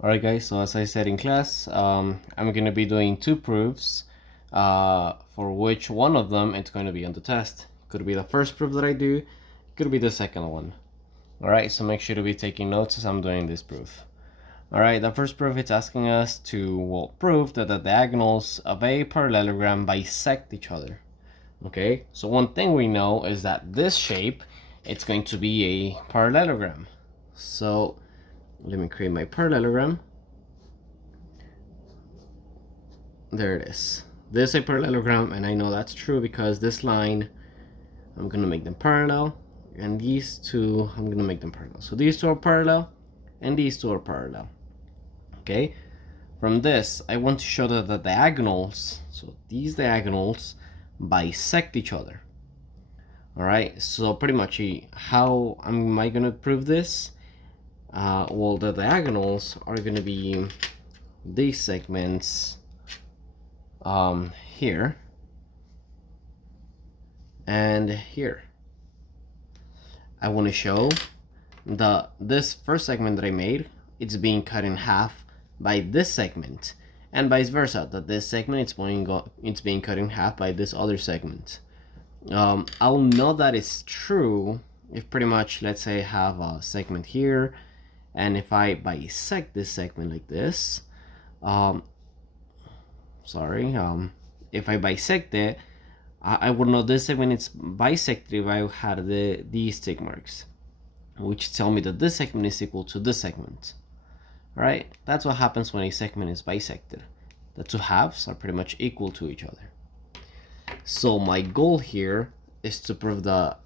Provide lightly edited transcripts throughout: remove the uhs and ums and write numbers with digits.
Alright guys, so as I said in class, I'm going to be doing two proofs, for which one of them it's going to be on the test. Could be the first proof that I do, could be the second one. Alright, so make sure to be taking notes as I'm doing this proof. Alright, the first proof it's asking us to prove that the diagonals of a parallelogram bisect each other. Okay, so one thing we know is that this shape, it's going to be a parallelogram. So let me create my parallelogram. There it is. This is a parallelogram, and I know that's true because this line, I'm gonna make them parallel, and these two, I'm gonna make them parallel. So these two are parallel, and these two are parallel. Okay, from this, I want to show that the diagonals, so these diagonals, bisect each other. Alright, so pretty much how am I gonna prove this? Well, the diagonals are gonna be these segments here and here. I want to show this first segment that I made, it's being cut in half by this segment, and vice versa, that this segment it's being cut in half by this other segment. I'll know that it's true if pretty much, let's say I have a segment here, and if I bisect this segment like this, if I bisect it, I would know this segment it's bisected if I had these tick marks, which tell me that this segment is equal to this segment. Alright, that's what happens when a segment is bisected. The two halves are pretty much equal to each other. So my goal here is to prove that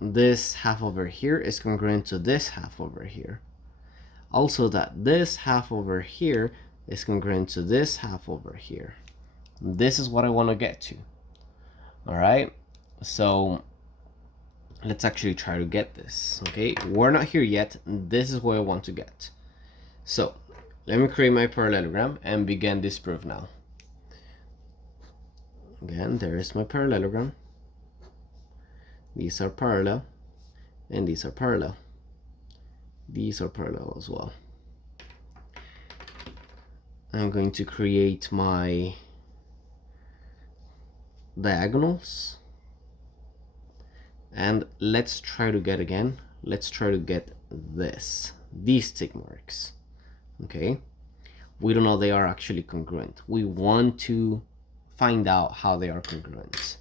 this half over here is congruent to this half over here. Also that this half over here is congruent to this half over here. This is what I want to get to. Alright, so let's actually try to get this. Okay, we're not here yet. This is what I want to get. So let me create my parallelogram and begin this proof now. Again, there is my parallelogram. These are parallel, and these are parallel. These are parallel as well. I'm going to create my diagonals, and let's try to get these tick marks. Okay, we don't know they are actually congruent. We want to find out how they are congruent.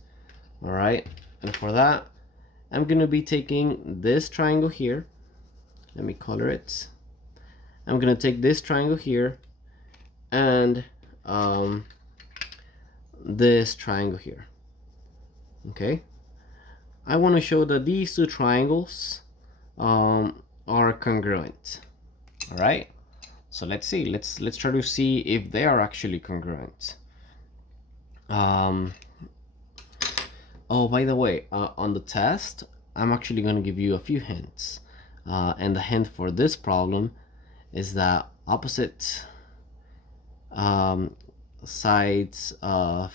All right, and for that I'm gonna be taking this triangle here. Let me color it. I'm gonna take this triangle here and this triangle here. Okay, I want to show that these two triangles are congruent. All right, so let's see. Let's try to see if they are actually congruent. Oh, by the way, on the test, I'm actually going to give you a few hints. And the hint for this problem is that opposite sides of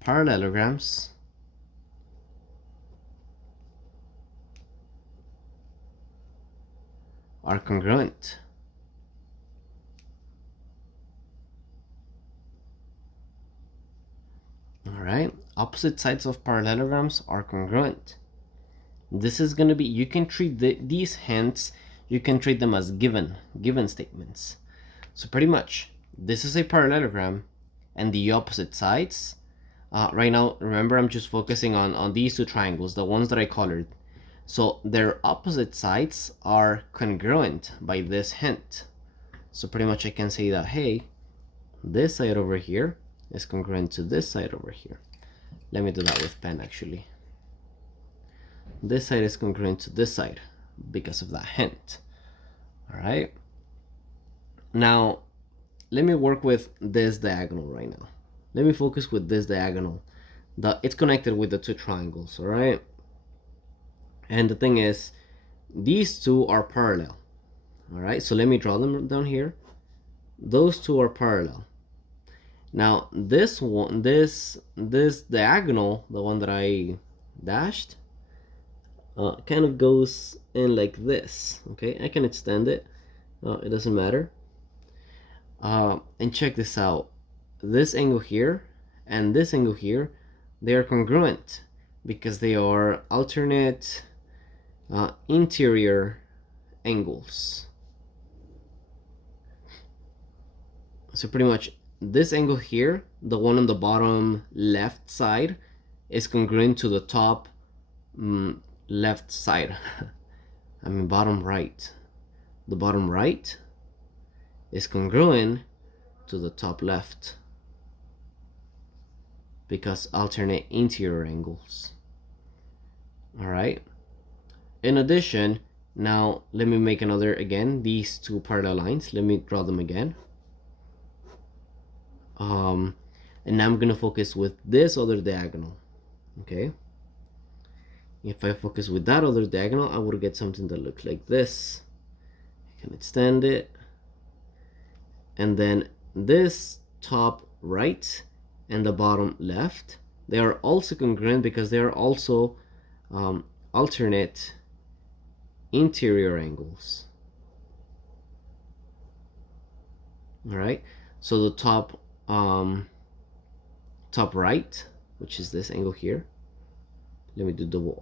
parallelograms are congruent. Alright, opposite sides of parallelograms are congruent. This is going to be, you can treat these hints, you can treat them as given statements. So pretty much, this is a parallelogram, and the opposite sides, right now, remember I'm just focusing on these two triangles, the ones that I colored. So their opposite sides are congruent by this hint. So pretty much I can say that, hey, this side over here is congruent to this side over here. Let me do that with pen actually. This side is congruent to this side because of that hint. All right. Now, let me work with this diagonal right now. Let me focus with this diagonal. It's connected with the two triangles, all right? And the thing is, these two are parallel, all right? So let me draw them down here. Those two are parallel. Now, this one, this diagonal, the one that I dashed, kind of goes in like this. Okay, I can extend it, It doesn't matter. And check this out. This angle here and this angle here, they are congruent because they are alternate interior angles. So pretty much this angle here, the one on the bottom left side, is congruent to the top left side. I mean bottom right. The bottom right is congruent to the top left because alternate interior angles. All right. In addition, now let me make another, again, these two parallel lines. Let me draw them again. And now I'm gonna focus with this other diagonal. Okay. If I focus with that other diagonal, I would get something that looks like this. I can extend it. And then this top right and the bottom left, they are also congruent because they are also alternate interior angles. All right, so the top right, which is this angle here, let me do double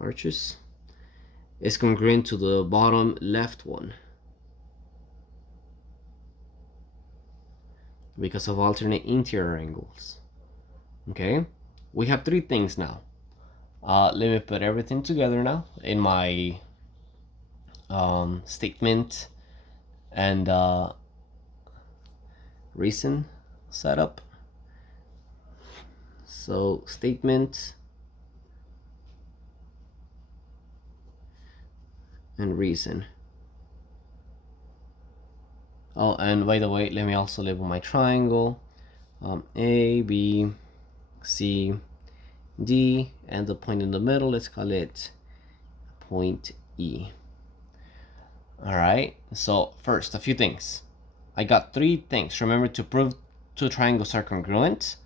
arches, is congruent to the bottom left one because of alternate interior angles. Okay, we have three things now. Let me put everything together now in my statement and reason setup. So statement and reason. Oh, and by the way, let me also label my triangle. A, B, C, D, and the point in the middle, let's call it point E. All right, so first, a few things. I got three things. Remember, to prove two triangles are congruent,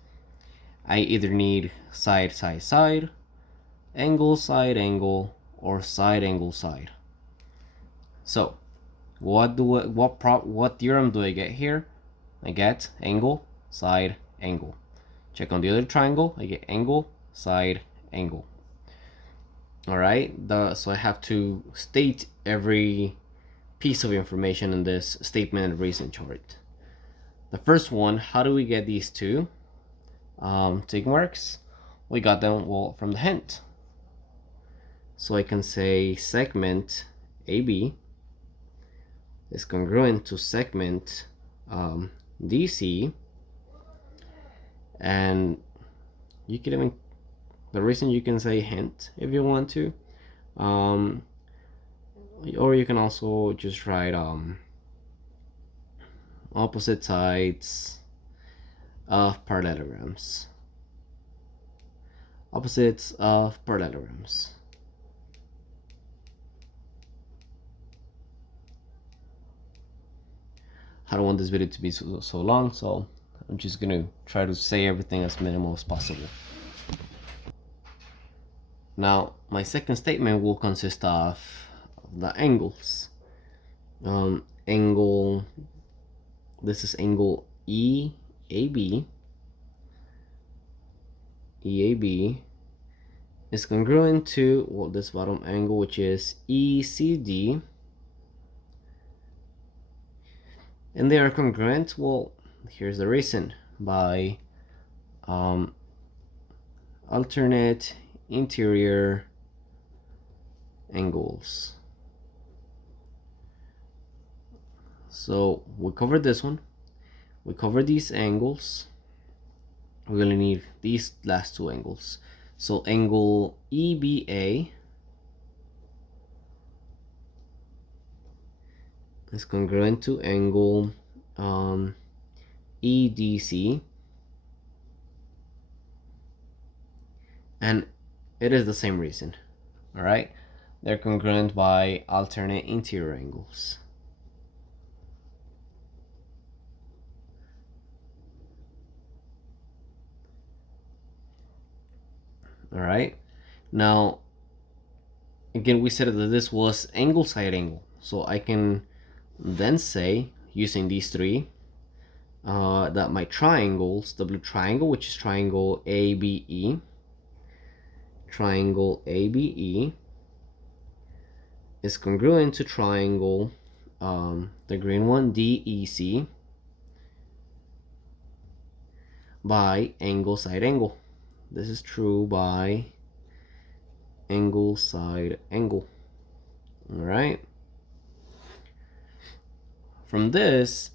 I either need side, side, side, angle, or side, angle, side. So what theorem do I get here? I get angle, side, angle. Check on the other triangle, I get angle, side, angle. All right, so I have to state every piece of information in this statement and reason chart. The first one, how do we get these two tick marks? We got them, well, from the hint. So I can say segment AB is congruent to segment DC, and you can even, the reason you can say hint if you want to, or you can also just write opposite sides of parallelograms. Opposites of parallelograms. I don't want this video to be so long, so I'm just gonna try to say everything as minimal as possible. Now, my second statement will consist of the angles. Angle, this is angle EAB. EAB is congruent to, well, this bottom angle, which is ECD. And they are congruent, well, here's the reason, by alternate interior angles. So we covered this one, we covered these angles, we're gonna need these last two angles. So angle EBA is congruent to angle EDC, and it is the same reason. All right, they're congruent by alternate interior angles. All right, now again, we said that this was angle side angle, so I can then say, using these three, that my triangles, the blue triangle, which is triangle ABE, is congruent to triangle, the green one, DEC, by angle side angle. This is true by angle side angle. All right. From this,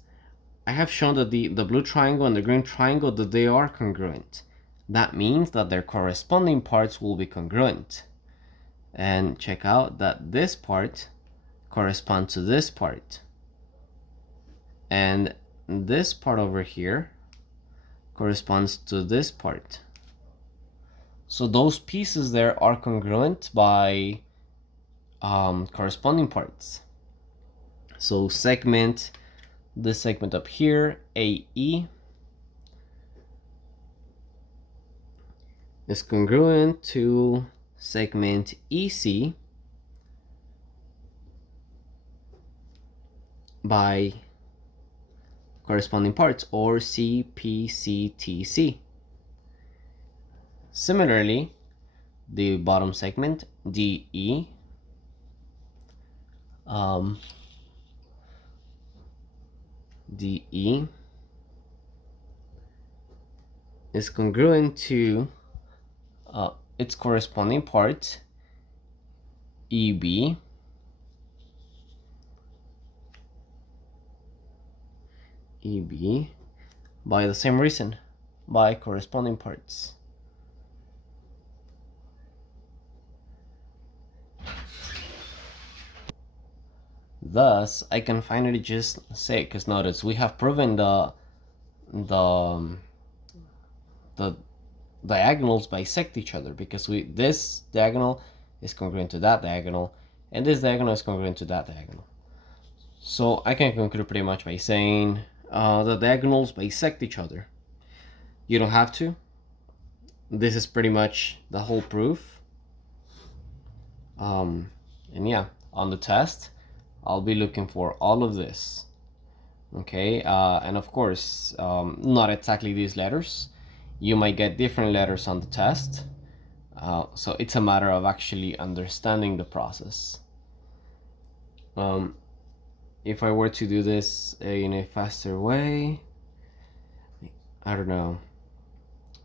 I have shown that the blue triangle and the green triangle, that they are congruent. That means that their corresponding parts will be congruent. And check out that this part corresponds to this part. And this part over here corresponds to this part. So those pieces there are congruent by corresponding parts. So segment, this segment up here, AE, is congruent to segment EC by corresponding parts, or CPCTC. Similarly, the bottom segment, DE, DE is congruent to its corresponding part, EB, by the same reason, by corresponding parts. Thus, I can finally just say, because notice we have proven the diagonals bisect each other, because this diagonal is congruent to that diagonal, and this diagonal is congruent to that diagonal. So I can conclude pretty much by saying the diagonals bisect each other. You don't have to. This is pretty much the whole proof. And yeah, on the test, I'll be looking for all of this. Okay, and of course, not exactly these letters. You might get different letters on the test. So it's a matter of actually understanding the process. If I were to do this in a faster way, I don't know.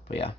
But yeah.